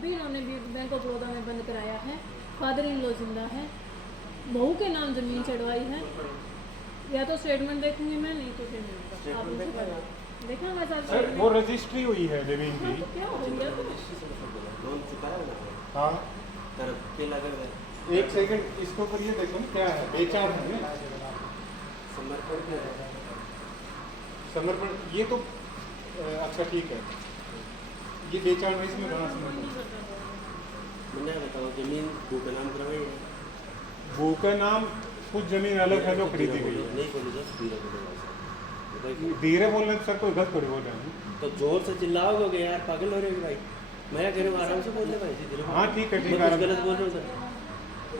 अभी इन्होंने भी बैंक ऑफ बड़ौदा में बंद कराया है। फादर इन लॉ जिंदा है, बहू के नाम ज़मीन चढ़वाई है। या तो स्टेटमेंट देखूंगी मैं, नहीं तो फिर नहीं। आप मुझे बता देखा मैं सर सर वो रजिस्ट्री हुई है जमीन की। तो क्या हो गया तो लोन चुकाया ना हाँ कर के लगे हुए एक सेकंड इसके ऊपर ये देखो ना क्या है, बेचा है समर्पण भी है। समर्पण, ये तो अच्छा ठीक है, ये बेचा है इसमें बना समर्पण। मैंने बताओ जमीन भू का नाम करवाई है। भू का नाम कुछ जमीन अलग है जो खरीदी गई है। नहीं बोली जब धीरे बोलो धीरे बोलने से सर कोई गलत थोड़ी बोल रहे हैं। तो जोर से चिल्लाओगे यार, पागल हो रहे हो भाई। मैं कह रहा हूँ आराम से बोलने भाई धीरे। हाँ ठीक है ठीक मैं है, कुछ गलत बोल रहा हूँ सर।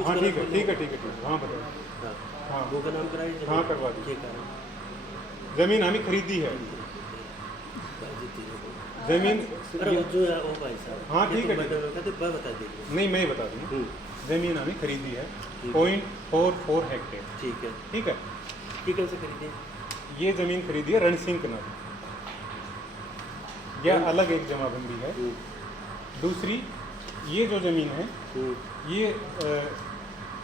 हाँ ठीक है ठीक है ठीक है ठीक है, हाँ बताओ। हाँ हाँ भू का नाम कराइए। हाँ करवा दीजिए। ठीक है जमीन हमें खरीदी है जमीन। अरे वो जो है वो भाई साहब। हाँ ठीक है तो मैं बता दीजिए। नहीं मैं ही बता दूँ, जमीन हमें खरीदी है ठीक। 0.44 हेक्टेयर। ठीक है ठीक है, ठीक है, उसे खरीदिए। ये जमीन खरीदी है रण सिंह के नाम, यह अलग एक जमाबंदी है। दूसरी ये जो ज़मीन है ये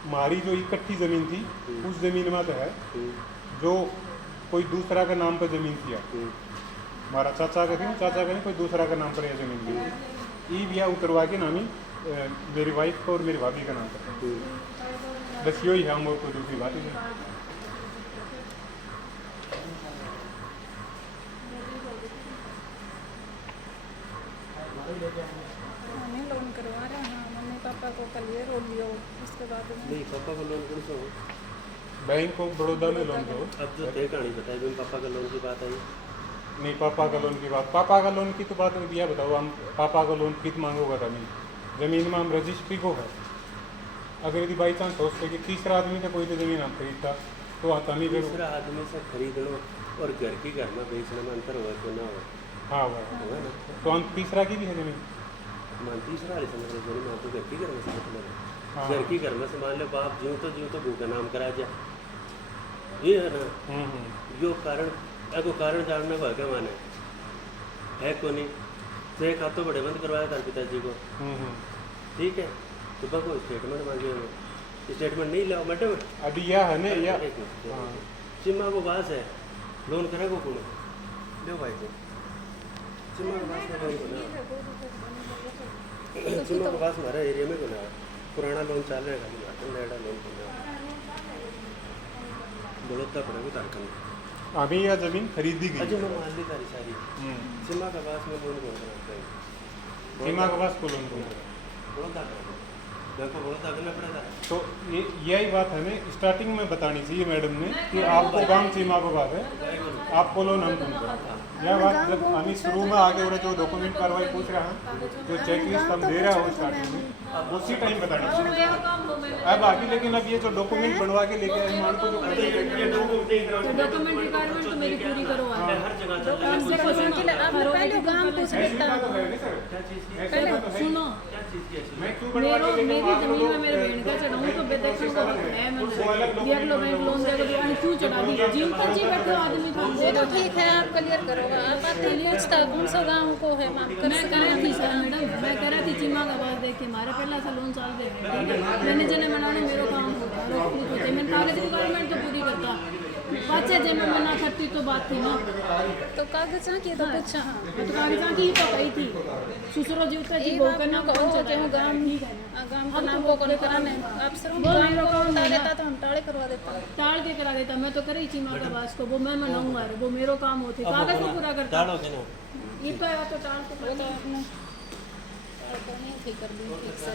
हमारी जो इकट्ठी ज़मीन थी उस ज़मीन में तो है जो कोई दूसरा का नाम पर ज़मीन थी। हमारा चाचा का थी, चाचा का नहीं कोई दूसरा का नाम पर यह ज़मीन थी। ई बिया उतरवा के नामी मेरी वाइफ को और मेरी भाभी का नाम पर, बस यही है, हम और कोई दूसरी बात ही नहीं। हमें लोन करवा रहे हैं, मम्मी पापा को क्लियर हो लियो, उसके बाद में नहीं पापा का लोन कौन सा हो? बैंक ऑफ बड़ौदा में लोन दो। अब जो तय कहानी बताई बिन पापा का लोन की बात आई। नहीं पापा का लोन की बात, पापा का लोन की तो बात नहीं, यह बताओ हम पापा का लोन कित मांगोगा ज़मीन, ज़मीन में हम रजिस्ट्री को है। अगर यदि बाई चांस सोचते कि तीसरा आदमी तो कोई तो ज़मीन हम खरीदता तो आता नहीं जरूर। दूसरा आदमी से खरीद लो और घर की घर में बेचने में अंतर हुआ तो ना हो। हाँ हुआ होगा ना। तो हम तीसरा की भी है ज़मीन। मान तीसरा वाली समझ लो जोड़ी में तो घर की घर में से मतलब है। हाँ। घर की घर में से मान लो बाप ज्यों तो भू का नाम करा जा, ये है ना। जो कारण एगो कारण जानने का क्या माने है को नहीं तो एक हाथों बड़े बंद करवाया था पिताजी को। ठीक है तो बको स्टेटमेंट मांगे हो, स्टेटमेंट नहीं लाओ मैडम। अभी यह है ना या चिम्मा को पास है लोन करे को कौन लो भाई को चिम्मा के पास में लोन को चिम्मा के पास हमारा एरिया में बना पुराना लोन चल रहा है खाली वाटन नया लोन बना बड़ौदा पड़ेगा झारखंड। अभी यह ज़मीन खरीदी गई। अजय मैं मान ली तारी सारी चिम्मा के पास में लोन कौन बनाता है? सीमा के पास को लोन को बड़ौदा बैंक को बड़ौदा करना पड़ेगा। तो ये यही बात हमें स्टार्टिंग में बतानी चाहिए मैडम ने कि आपको काम सीमा को बात है, आपको लोन हम दूंगा। यह बात जब हम शुरू में आगे हो रहे जो डॉक्यूमेंट कार्रवाई पूछ रहे हैं, जो चेकलिस्ट हम दे रहे हैं वो स्टार्टिंग में उसी टाइम बतानी चाहिए। अब आगे लेकिन अब ये जो डॉक्यूमेंट बनवा के लेके आए मान को जो डॉक्यूमेंट रिक्वायरमेंट तो मेरी पूरी करो आप। हर जगह काम से क्वेश्चन के लिए आपने पहले काम पूछ लेता तो है नहीं सर, क्या चीज़ की पहले सुनो, क्या चीज़ की ऐसी? मैं क्यों बनवा के मेरी लेके जमीन में मेरे बहन का चढ़ाऊँ तो बेदखल को है मैंने ये लोग बैंक लोन देगा तो क्यों चढ़ा दी? जिन पर जी बैठे आदमी था वो तो ठीक है, आप क्लियर करोगा। आप बात पूछता कौन सा गाँव को है माफ कर। मैं कर रही थी सर मैडम, मैं कर रही थी चिम्मा का बात देख के हमारे पहला सा लोन चाल दे मैनेजर ने बनाने मेरा काम होगा रोक नहीं होते, मैंने कागज रिक्वायरमेंट तो पूरी करता बच्चे जब मैं मना करती तो बात थी ना। तो कागज की तो पूछा तो कागज की तो कही थी सुसरो जीवता जी वो करना कौन सा जो गांव ही गांव का नाम को कराने आप सर गांव को बता देता तो हम टाले करवा देता, टाल के करा देता। मैं तो कर रही थी माता बास को, वो मैं मनाऊंगा वो मेरो काम होते कागज को पूरा करता ये तो टाल के तो अपने ठीक कर दी ठीक से।